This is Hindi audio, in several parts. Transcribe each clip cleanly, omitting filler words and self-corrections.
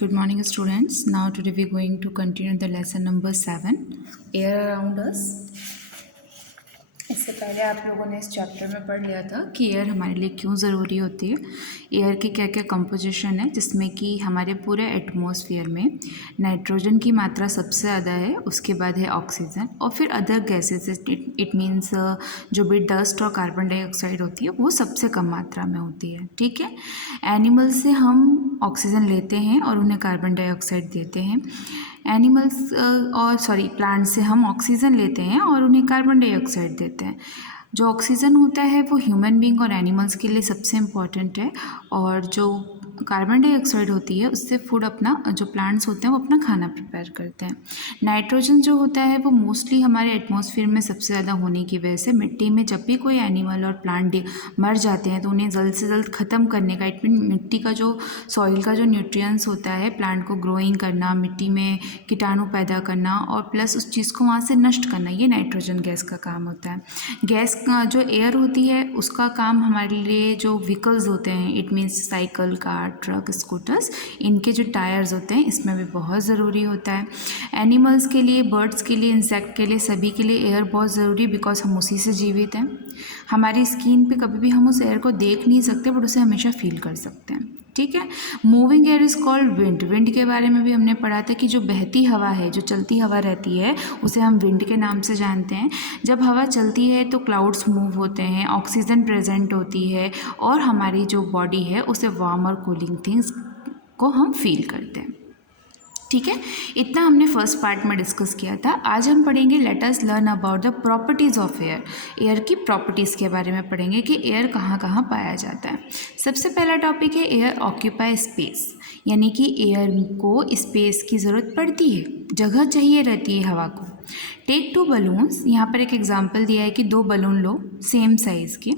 Good morning, students. Now today we are going to continue the lesson number 7, air around us. इससे पहले आप लोगों ने इस चैप्टर में पढ़ लिया था कि एयर हमारे लिए क्यों ज़रूरी होती है, एयर की क्या क्या कंपोजिशन है, जिसमें कि हमारे पूरे एटमॉस्फेयर में नाइट्रोजन की मात्रा सबसे ज़्यादा है, उसके बाद है ऑक्सीजन और फिर अदर गैसेस। इट मीन्स जो भी डस्ट और कार्बन डाइऑक्साइड होती है वो सबसे कम मात्रा में होती है। ठीक है, एनिमल से हम ऑक्सीजन लेते हैं और उन्हें कार्बन डाइऑक्साइड देते हैं। प्लांट से हम ऑक्सीजन लेते हैं और उन्हें कार्बन डाइऑक्साइड देते हैं। जो ऑक्सीजन होता है वो ह्यूमन बींग और एनिमल्स के लिए सबसे इम्पॉर्टेंट है, और जो कार्बन डाइऑक्साइड होती है उससे फूड अपना, जो प्लांट्स होते हैं वो अपना खाना प्रिपेयर करते हैं। नाइट्रोजन जो होता है वो मोस्टली हमारे एटमॉस्फेयर में सबसे ज़्यादा होने की वजह से मिट्टी में जब भी कोई एनिमल और प्लांट मर जाते हैं तो उन्हें जल्द से जल्द ख़त्म करने का, इट मीन मिट्टी का जो सॉइल का जो न्यूट्रिएंट्स होता है, प्लांट को ग्रोइंग करना, मिट्टी में कीटाणु पैदा करना और प्लस उस चीज़ को वहाँ से नष्ट करना, ये नाइट्रोजन गैस का काम होता है। गैस का जो एयर होती है उसका काम हमारे लिए जो व्हीकल्स होते हैं, it means cycle, car, truck, scooters, इनके जो टायर्स होते हैं इसमें भी बहुत ज़रूरी होता है। एनिमल्स के लिए, बर्ड्स के लिए, इंसेक्ट के लिए, सभी के लिए एयर बहुत ज़रूरी है, बिकॉज हम उसी से जीवित हैं। हमारी स्किन पे कभी भी हम उस एयर को देख नहीं सकते बट उसे हमेशा फील कर सकते हैं। ठीक है, moving air is called wind. Wind के बारे में भी हमने पढ़ा था कि जो बहती हवा है, जो चलती हवा रहती है, उसे हम विंड के नाम से जानते हैं। जब हवा चलती है तो क्लाउड्स मूव होते हैं, ऑक्सीजन प्रेजेंट होती है और हमारी जो बॉडी है उसे वार्म और कूलिंग थिंग्स को हम फील करते हैं। ठीक है, इतना हमने फर्स्ट पार्ट में डिस्कस किया था। आज हम पढ़ेंगे, let us learn about the properties of air. Air की प्रॉपर्टीज़ के बारे में पढ़ेंगे कि एयर कहाँ कहाँ पाया जाता है। सबसे पहला टॉपिक है एयर ऑक्यूपाई स्पेस, यानी कि एयर को स्पेस की ज़रूरत पड़ती है, जगह चाहिए रहती है हवा को। टेक 2 बलून्स, यहाँ पर एक एग्जाम्पल दिया है कि 2 बलून लो सेम साइज़ के।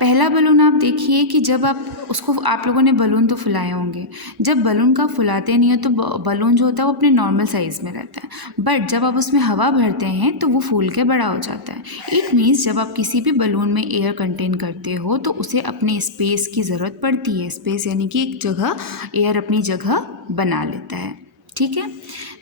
पहला बलून आप देखिए कि जब आप उसको, आप लोगों ने बलून तो फुलाए होंगे, जब बलून का फुलाते नहीं हो तो बलून जो होता है वो अपने नॉर्मल साइज़ में रहता है, बट जब आप उसमें हवा भरते हैं तो वो फूल के बड़ा हो जाता है। इट मीन्स जब आप किसी भी बलून में एयर कंटेन करते हो तो उसे अपने स्पेस की ज़रूरत पड़ती है। स्पेस यानी कि एक जगह, एयर अपनी जगह बना लेता है। ठीक है,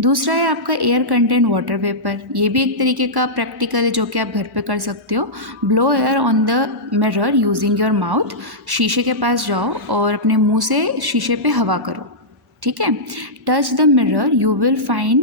दूसरा है आपका एयर कंटेन वाटर वेपर। ये भी एक तरीके का प्रैक्टिकल है जो कि आप घर पे कर सकते हो। Blow air on the mirror using your mouth. शीशे के पास जाओ और अपने मुंह से शीशे पे हवा करो। ठीक है, touch the mirror, you will find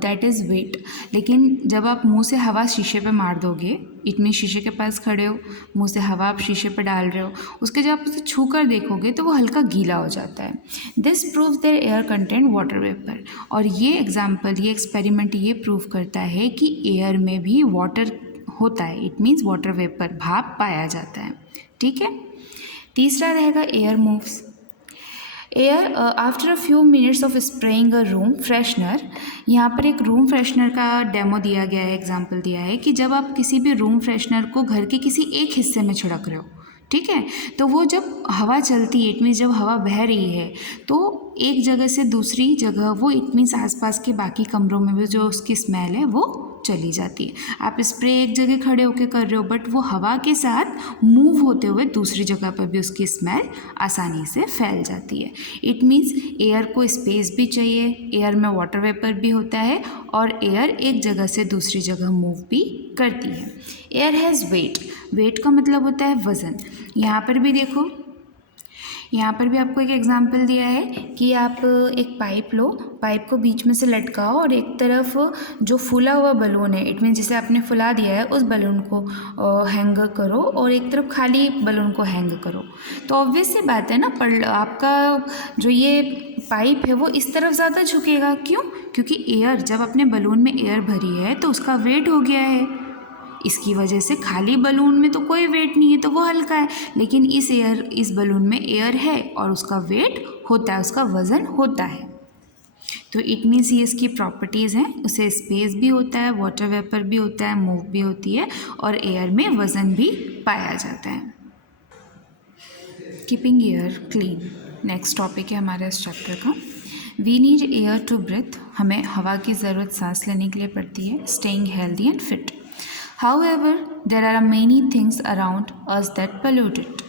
that is wet. लेकिन जब आप मुंह से हवा शीशे पे मार दोगे, इट मीन शीशे के पास खड़े हो, मुंह से हवा आप शीशे पे डाल रहे हो, उसके जब आप उसे छू कर देखोगे तो वो हल्का गीला हो जाता है। This proves there air content water vapour. और ये एग्जाम्पल, ये एक्सपेरिमेंट ये प्रूव करता है कि एयर में भी वाटर होता है, इट मीन्स वाटर वेपर, भाप पाया जाता है। ठीक है, तीसरा रहेगा air moves. Air after a few minutes of spraying a room freshener. यहाँ पर एक रूम फ्रेशनर का डेमो दिया गया है, एग्जांपल दिया है कि जब आप किसी भी रूम फ्रेशनर को घर के किसी एक हिस्से में छिड़क रहे हो, ठीक है, तो वो जब हवा चलती है, इट मीन्स जब हवा बह रही है तो एक जगह से दूसरी जगह वो, इट मीन्स आसपास के बाकी कमरों में भी जो उसकी स्मेल है वो चली जाती है। आप स्प्रे एक जगह खड़े होकर कर रहे हो बट वो हवा के साथ मूव होते हुए दूसरी जगह पर भी उसकी स्मेल आसानी से फैल जाती है। इट मीन्स एयर को स्पेस भी चाहिए, एयर में वाटर वेपर भी होता है और एयर एक जगह से दूसरी जगह मूव भी करती है। Air has wait. वेट का मतलब होता है वज़न। यहाँ पर भी देखो, यहाँ पर भी आपको एक एग्जाम्पल दिया है कि आप एक पाइप लो, पाइप को बीच में से लटकाओ और एक तरफ जो फूला हुआ बलून है, इट मीन जिसे आपने फुला दिया है, उस बलून को हैंग करो और एक तरफ खाली बलून को हैंग करो। तो ऑब्वियस सी बात है ना, पर आपका जो ये पाइप है वो इस तरफ ज़्यादा झुकेगा। क्यों? क्योंकि एयर, जब अपने बलून में एयर भरी है तो उसका वेट हो गया है, इसकी वजह से खाली बलून में तो कोई वेट नहीं है तो वो हल्का है, लेकिन इस बलून में एयर है और उसका वेट होता है, उसका वज़न होता है। तो इट मीन्स ये इसकी प्रॉपर्टीज़ हैं, उसे स्पेस भी होता है, वाटर वेपर भी होता है, मूव भी होती है और एयर में वज़न भी पाया जाता है। Keeping air clean next topic है हमारे इस चैप्टर का। We need air to breathe. हमें हवा की ज़रूरत सांस लेने के लिए पड़ती है। Staying healthy and fit. However, there are many things around us that pollute it.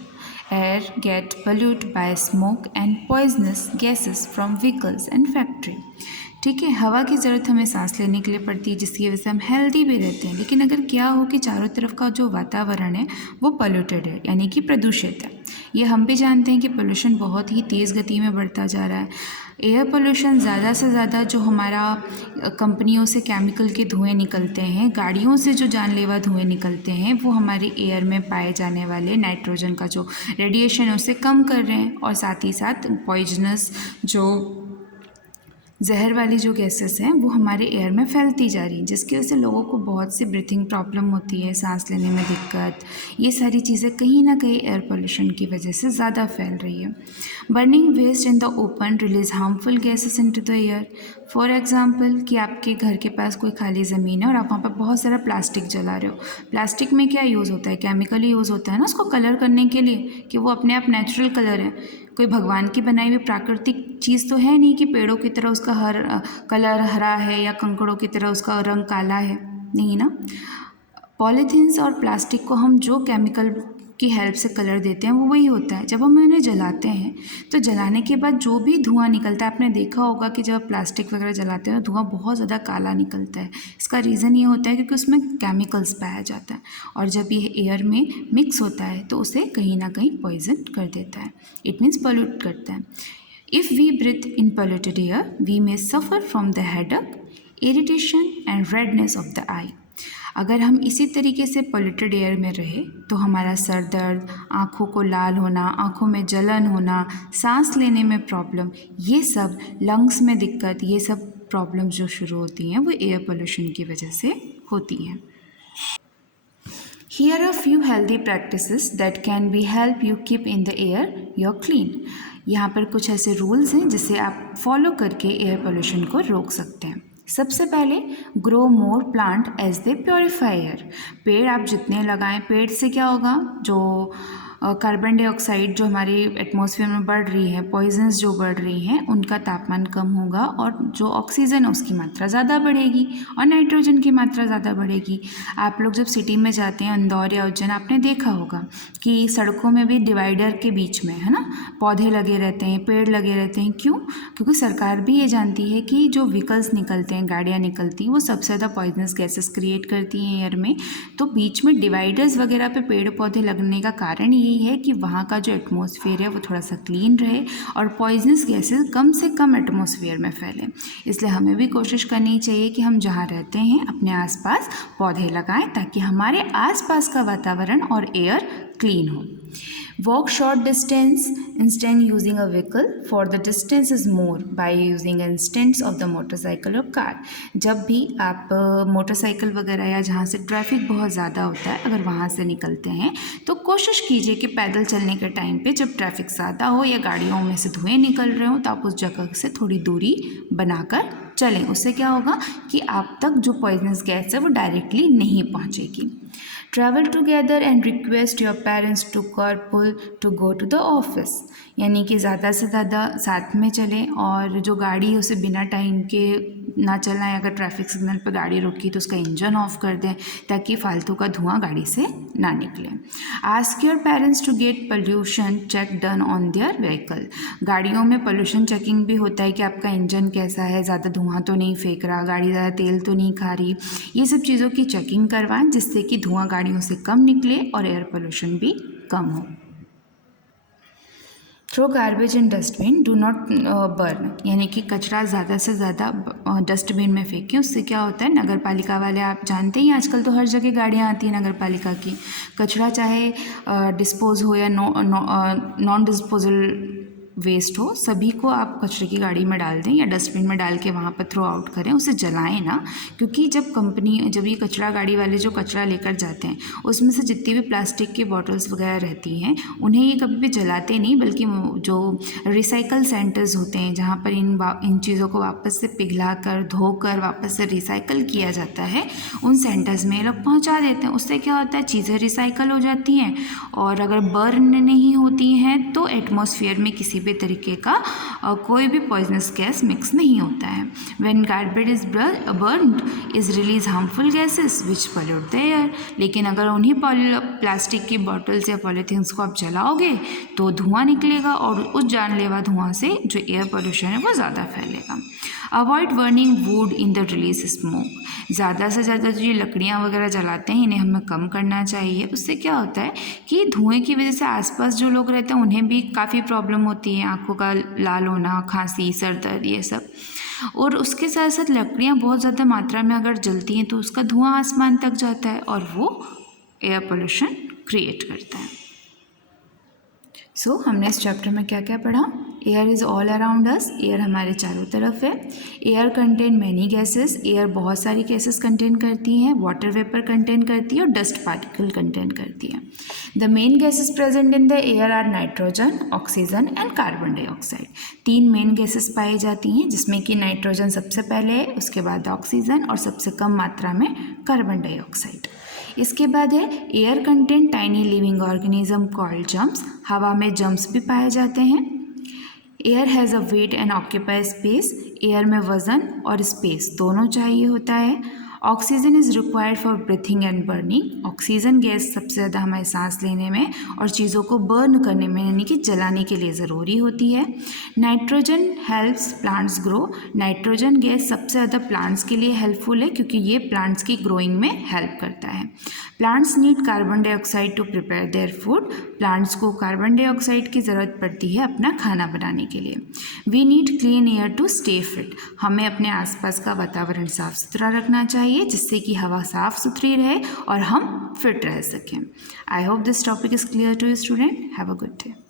air get polluted by smoke and poisonous gases from vehicles and factory। ठीक है, हवा की ज़रूरत हमें सांस लेने के लिए पड़ती है, जिसकी वजह से हम हेल्दी भी रहते हैं। लेकिन अगर क्या हो कि चारों तरफ का जो वातावरण है वो पोल्यूटेड है, यानी कि प्रदूषित है। ये हम भी जानते हैं कि पोल्यूशन बहुत ही तेज़ गति में बढ़ता जा रहा है। एयर पोल्यूशन ज़्यादा से ज़्यादा जो हमारा कंपनियों से केमिकल के धुएं निकलते हैं, गाड़ियों से जो जानलेवा धुएं निकलते हैं, वो हमारे एयर में पाए जाने वाले नाइट्रोजन का जो रेडिएशन है उसे कम कर रहे हैं, और साथ ही साथ पॉइजनस जो जहर वाली जो गैसेस हैं वो हमारे एयर में फैलती जा रही हैं, जिसकी वजह से लोगों को बहुत सी ब्रीथिंग प्रॉब्लम होती है, सांस लेने में दिक्कत। ये सारी चीज़ें कहीं ना कहीं एयर पोल्यूशन की वजह से ज़्यादा फैल रही है। Burning waste in the open release harmful gases into the air. For example कि आपके घर के पास कोई खाली ज़मीन है और आप वहाँ पर बहुत सारा प्लास्टिक जला रहे हो। प्लास्टिक में क्या यूज़ होता है, केमिकल यूज़ होता है ना उसको कलर करने के लिए, कि वो अपने आप नेचुरल कलर है। कोई भगवान की बनाई हुई प्राकृतिक चीज़ तो है नहीं कि पेड़ों की तरह उसका हर कलर हरा है या कंकड़ों की तरह उसका रंग काला है, नहीं ना। पॉलीथीन्स और प्लास्टिक को हम जो केमिकल की हेल्प से कलर देते हैं वो वही होता है। जब हम उन्हें जलाते हैं तो जलाने के बाद जो भी धुआं निकलता है, आपने देखा होगा कि जब प्लास्टिक वगैरह जलाते हैं तो धुआं बहुत ज़्यादा काला निकलता है। इसका रीज़न ये होता है क्योंकि उसमें केमिकल्स पाया जाता है, और जब ये एयर में मिक्स होता है तो उसे कहीं ना कहीं पॉइजन कर देता है, इट मीन्स पोल्यूट करता है। If we breathe in polluted air we may suffer from the headache, irritation and redness of the eye. अगर हम इसी तरीके से पोल्यूटेड एयर में रहे तो हमारा सर दर्द, आँखों को लाल होना, आँखों में जलन होना, सांस लेने में प्रॉब्लम, ये सब लंग्स में दिक्कत, ये सब प्रॉब्लम जो शुरू होती हैं वो एयर पोल्यूशन की वजह से होती हैं। Here are few healthy practices that can be help you keep in the air you're clean। यहाँ पर कुछ ऐसे रूल्स हैं जिसे आप फॉलो करके एयर पोल्यूशन को रोक सकते हैं। सबसे पहले, grow more plant as they purify air. पेड़ आप जितने लगाएं, पेड़ से क्या होगा, जो कार्बन डाइऑक्साइड जो हमारी एटमॉस्फेयर में बढ़ रही है, पॉइजन्स जो बढ़ रही हैं, उनका तापमान कम होगा और जो ऑक्सीजन है उसकी मात्रा ज़्यादा बढ़ेगी और नाइट्रोजन की मात्रा ज़्यादा बढ़ेगी। आप लोग जब सिटी में जाते हैं, इंदौर या उज्जैन, आपने देखा होगा कि सड़कों में भी डिवाइडर के बीच में, है ना, पौधे लगे रहते हैं, पेड़ लगे रहते हैं। क्यों? क्योंकि सरकार भी ये जानती है कि जो व्हीकल्स निकलते हैं, गाड़ियाँ निकलती हैं, वो सबसे ज़्यादा पॉइजनस गैसेस क्रिएट करती हैं एयर में। तो बीच में डिवाइडर्स वगैरह पे पेड़ पौधे लगने का कारण यही है कि वहाँ का जो एटमॉस्फेयर है वो थोड़ा सा क्लीन रहे और पॉइजनस गैसेस कम से कम एटमॉस्फेयर में फैलें। इसलिए हमें भी कोशिश करनी चाहिए कि हम जहाँ रहते हैं अपने आसपास पौधे लगाएं, ताकि हमारे आसपास का वातावरण और एयर क्लीन हो। Walk short distance instead using a vehicle, for the distance is more by using instance of the motorcycle or car। जब भी आप मोटरसाइकिल वगैरह या जहाँ से ट्रैफिक बहुत ज़्यादा होता है, अगर वहाँ से निकलते हैं तो कोशिश कीजिए कि पैदल चलने के टाइम पे जब ट्रैफिक ज़्यादा हो या गाड़ियों में से धुएं निकल रहे हो तो आप उस जगह से थोड़ी दूरी बनाकर चलें। उससे क्या होगा कि आप तक जो पॉइजनस गैस है वो डायरेक्टली नहीं पहुँचेगी। Travel together and request your parents to carpool to go to the office. यानी कि ज़्यादा से ज़्यादा साथ में चलें और जो गाड़ी है उसे बिना टाइम के ना चलाएं। अगर ट्रैफिक सिग्नल पर गाड़ी रुकी तो उसका इंजन ऑफ कर दें ताकि फालतू का धुआं गाड़ी से ना निकले। Ask your parents to get pollution check done on their vehicle. गाड़ियों में पोल्यूशन चेकिंग भी होता है कि आपका इंजन कैसा है, ज़्यादा धुआं तो नहीं फेंक रहा, गाड़ी ज़्यादा तेल तो नहीं खा रही। ये सब चीज़ों की चेकिंग करवाएं जिससे कि धुआं गाड़ियों से कम निकले और एयर पोल्यूशन भी कम हो। Throw garbage in dustbin, do not burn. यानी कि कचरा ज़्यादा से ज़्यादा डस्टबिन में फेंकें। उससे क्या होता है, नगर पालिका वाले, आप जानते ही आजकल तो हर जगह गाड़ियाँ आती हैं नगर पालिका की। कचरा चाहे डिस्पोज हो या नॉन डिस्पोजल वेस्ट हो, सभी को आप कचरे की गाड़ी में डाल दें या डस्टबिन में डाल के वहाँ पर थ्रो आउट करें। उसे जलाएं ना, क्योंकि जब ये कचरा गाड़ी वाले जो कचरा लेकर जाते हैं उसमें से जितनी भी प्लास्टिक की बॉटल्स वगैरह रहती हैं उन्हें ये कभी भी जलाते नहीं, बल्कि जो रिसाइकल सेंटर्स होते हैं जहाँ पर इन चीज़ों को वापस से पिघला कर धोकर वापस से रिसाइकल किया जाता है, उन सेंटर्स में लोग पहुँचा देते हैं। उससे क्या होता है, चीज़ें रिसाइकल हो जाती हैं और अगर बर्न नहीं होती हैं तो एटमॉस्फेयर में किसी भी तरीके का कोई भी पॉइजनस गैस मिक्स नहीं होता है। When carpet is burned is release harmful gases which pollute the air. लेकिन अगर उन्हीं प्लास्टिक की बॉटल्स या पॉलीथीन्स को आप जलाओगे तो धुआं निकलेगा और उस जानलेवा धुआं से जो एयर पोल्यूशन है वो ज़्यादा फैलेगा। Avoid burning would in the release smoke. ज़्यादा से ज़्यादा जो ये लकड़ियाँ वगैरह जलाते हैं इन्हें हमें कम करना चाहिए। उससे क्या होता है कि धुएं की वजह से आसपास जो लोग रहते हैं उन्हें भी काफ़ी प्रॉब्लम होती है, आँखों का लाल होना, खांसी, सर दर्द, ये सब। और उसके साथ साथ लकड़ियाँ बहुत ज़्यादा मात्रा में अगर जलती हैं तो उसका धुआं आसमान तक जाता है और वो एयर पोल्यूशन क्रिएट करता है। हमने इस चैप्टर में क्या क्या पढ़ा? Air is all around us, air हमारे चारों तरफ है। Air contain many gases, air बहुत सारी गैसेस कंटेन करती हैं। वाटर वेपर कंटेन करती है और डस्ट पार्टिकल कंटेन करती है। The main gases present in the air are nitrogen, oxygen and carbon dioxide. 3 main gases पाई जाती हैं जिसमें कि नाइट्रोजन सबसे पहले है, उसके बाद ऑक्सीजन और सबसे कम मात्रा में कार्बन डाइऑक्साइड। इसके बाद है air contain tiny living organism called germs. हवा में जम्स भी पाए जाते हैं। Air has a weight and occupy space. Air में वज़न और स्पेस दोनों चाहिए होता है। Oxygen is required for breathing and burning. Oxygen gas सबसे ज़्यादा हमारे सांस लेने में और चीज़ों को बर्न करने में यानी कि जलाने के लिए ज़रूरी होती है। Nitrogen helps plants grow. Nitrogen gas सबसे ज़्यादा प्लांट्स के लिए हेल्पफुल है क्योंकि ये प्लांट्स की ग्रोइंग में हेल्प करता है। Plants need carbon dioxide to prepare their food. Plants को कार्बन डाइऑक्साइड की ज़रूरत पड़ती है अपना खाना बनाने के लिए। We need clean air to stay fit. हमें अपने आसपास का वातावरण साफ सुथरा रखना चाहिए जिससे कि हवा साफ सुथरी रहे और हम फिट रह सकें। I hope this topic is clear to you student. Have a good day.